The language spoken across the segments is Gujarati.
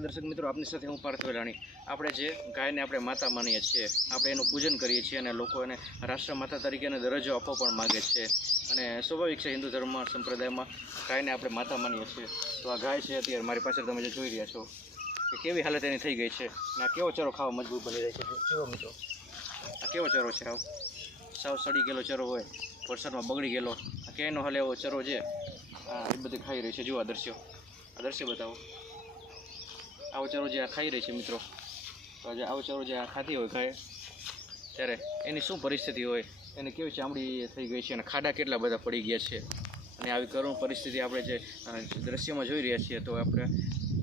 દર્શક મિત્રો, આપની સાથે હું પાર્થ વેલાણી આપણે જે ગાયને આપણે માતા માનીએ છીએ, આપણે એનું પૂજન કરીએ છીએ અને લોકો એને રાષ્ટ્રમાતા તરીકેનો દરજ્જો આપવો પણ માગે છે. અને સ્વાભાવિક છે, હિન્દુ ધર્મ સંપ્રદાયમાં ગાયને આપણે માતા માનીએ છીએ. તો આ ગાય છે અત્યારે મારી પાસે તમે જે જોઈ રહ્યા છો, કે કેવી હાલત એની થઈ ગઈ છે અને આ કેવો ચરો ખાવા મજબૂત બની રહી છે? જુઓ મિત્રો. આ કેવો ચરો છે આવ? સાવ સડી ગયેલો ચરો હોય, વરસાદમાં બગડી ગયેલો. આ ક્યાંયનો હાલ એવો ચરો છે? આ એ બધી ખાઈ રહી છે. જુઓ આ દ્રશ્યો. આ દ્રશ્ય બતાવો. આવો ચરો જે આ ખાઈ રહી છે મિત્રો. તો આજે આવચારો ચરો જે આ ખાતી હોય ખાય ત્યારે એની શું પરિસ્થિતિ હોય? એને કેવી ચામડી થઈ ગઈ છે અને ખાડા કેટલા બધા પડી ગયા છે? અને આવી કરુણ પરિસ્થિતિ આપણે જે દ્રશ્યમાં જોઈ રહ્યા છીએ તો આપણે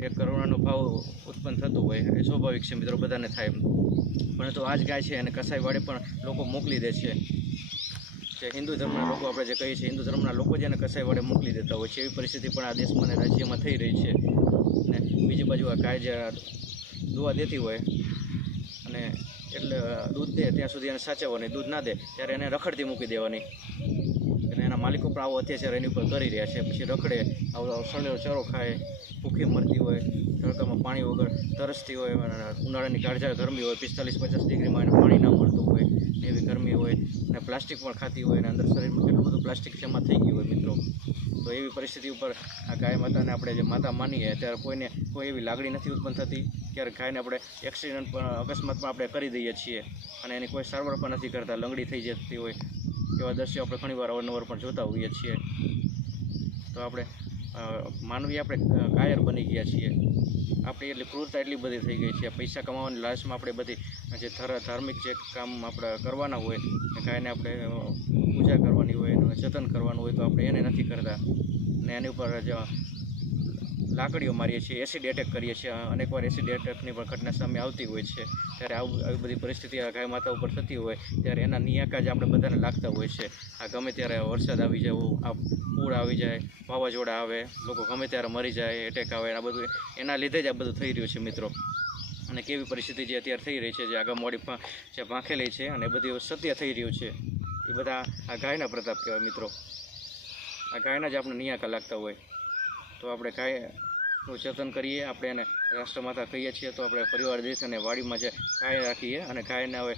એક કરુણાનો ભાવ ઉત્પન્ન થતો હોય એ સ્વાભાવિક છે મિત્રો, બધાને થાય પરંતુ આ જ ગાય છે અને કસાઈવાડે પણ લોકો મોકલી દે છે. જે હિન્દુ ધર્મના લોકો આપણે જે કહીએ છીએ, હિન્દુ ધર્મના લોકો જેને એને કસાઈવાડે મોકલી દેતા હોય છે. એવી પરિસ્થિતિ પણ આ દેશમાં અને રાજ્યમાં થઈ રહી છે. બીજી આ ગાય જે દુવા દેતી હોય અને એટલે દૂધ દે ત્યાં સુધી એને સાચવવાની દૂધ ના દે, ત્યારે એને રખડતી મૂકી દેવાની. અને એના માલિકો પણ આવો અત્યાચાર એની ઉપર કરી રહ્યા છે. પછી રખડે, આવો સળેલો ચરો ખાય, ભૂખી મરતી હોય, તડકામાં પાણી વગર તરસતી હોય ઉનાળાની કાળઝાળ ગરમી હોય, પિસ્તાલીસ પચાસ ડિગ્રીમાં એને પાણી ના મળતું હોય એવી ગરમી હોય, અને પ્લાસ્ટિક પણ ખાતી હોય, અને અંદર શરીરમાં પ્લાસ્ટિક જમા થઈ ગયું હોય મિત્રો. તો એવી પરિસ્થિતિ ઉપર આ ગાય માતાને આપણે જે માતા માનીએ ત્યારે કોઈને કોઈ એવી લાગણી નથી ઉત્પન્ન થતી. ત્યારે ગાયને આપણે એક્સિડન્ટ પણ અકસ્માતમાં આપણે કરી દઈએ છીએ અને એની કોઈ સારવાર પણ નથી કરતા. લંગડી થઈ જતી હોય એવા દ્રશ્યો આપણે ઘણીવાર અવારનવાર પણ જોતા હોઈએ છીએ. તો આપણે માનવી આપણે કાયર બની ગયા છીએ. આપણી એટલી ક્રૂરતા એટલી બધી થઈ ગઈ છે. પૈસા કમાવાની લાલચમાં આપણે બધી જે ધાર્મિક જે કામ આપણે કરવાના હોય ગાયને આપણે પૂજા કરવાની હોય, એનું જતન કરવાનું હોય તો આપણે એને નથી કરતા. ને એની ઉપર લાકડીઓ મારીએ છીએ એસિડ એટેક કરીએ છીએ. અનેકવાર એસિડ એટેકની પણ ઘટના સામે આવતી હોય છે. ત્યારે આવું, આવી બધી પરિસ્થિતિ આ ગાય માતા ઉપર થતી હોય, ત્યારે એના નિયાકા જ આપણે બધાને લાગતા હોય છે. આ ગમે ત્યારે વરસાદ આવી જાય આ પૂર આવી જાય, વાવાઝોડા આવે, લોકો ગમે ત્યારે મરી જાય એટેક આવે, આ બધું એના લીધે જ આ બધું થઈ રહ્યું છે મિત્રો. અને કેવી પરિસ્થિતિ જે અત્યારે થઈ રહી છે, જે આગળ મોડી જે ભાંખેલી છે અને એ બધી સત્ય થઈ રહ્યું છે, એ બધા આ ગાયના પ્રતાપ કહેવાય મિત્રો. આ ગાયના જ આપણે નિયાકા લાગતા હોય. તો આપણે ગાયનું જતન કરીએ, આપણે એને રાષ્ટ્રમાતા કહીએ છીએ, તો આપણે પરિવાર દેશ અને વાડીમાં જે ગાય રાખીએ અને ગાયને હવે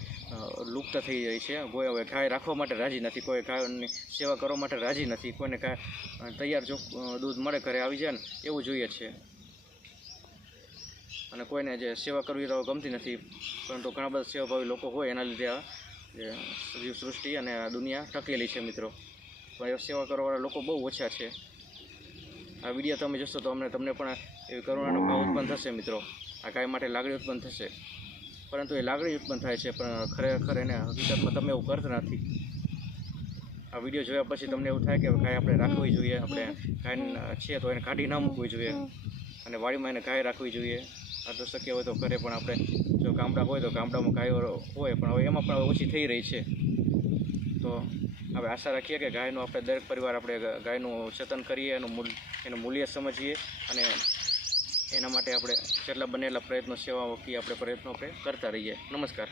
લુપ્ત થઈ જાય છે. કોઈ હવે ગાય રાખવા માટે રાજી નથી, કોઈ ગાયની સેવા કરવા માટે રાજી નથી, કોઈને ગાય તૈયાર જો દૂધ મળે ઘરે આવી જાય ને, એવું જોઈએ છે. અને કોઈને જે સેવા કરવી તો ગમતી નથી, પરંતુ ઘણા બધા સેવાભાવી લોકો હોય એના લીધે આ જે જીવ અને દુનિયા ટકેલી છે મિત્રો. પણ સેવા કરવાવાળા લોકો બહુ ઓછા છે. આ વીડિયો તમે જોશો તો અમને તમને પણ એવી કરુણાનો ભાવ ઉત્પન્ન થશે, મિત્રો. આ ગાય માટે લાગણી ઉત્પન્ન થશે. પરંતુ એ લાગણી ઉત્પન્ન થાય છે, પણ ખરેખર એને હકીકતમાં તમે એવું કરતા નથી. આ વીડિયો જોયા પછી તમને એવું થાય કે ગાય આપણે રાખવી જોઈએ, આપણે ગાય છે તો એને કાઢી ના મૂકવી જોઈએ. અને વાડીમાં એને ગાય રાખવી જોઈએ. આ તો શક્ય હોય તો ઘરે પણ આપણે જો ગામડા હોય તો ગામડામાં ગાયો હોય પણ હવે એમાં પણ ઓછી થઈ રહી છે. તો હવે આશા રાખીએ કે ગાયનું આપણે દરેક પરિવાર આપણે ગાયનું જતન કરીએ, એનું મૂલ, એનું મૂલ્ય સમજીએ અને એના માટે આપણે જેટલા બનેલા પ્રયત્નો, સેવાઓ કે આપણે પ્રયત્નો આપણે કરતા રહીએ. નમસ્કાર.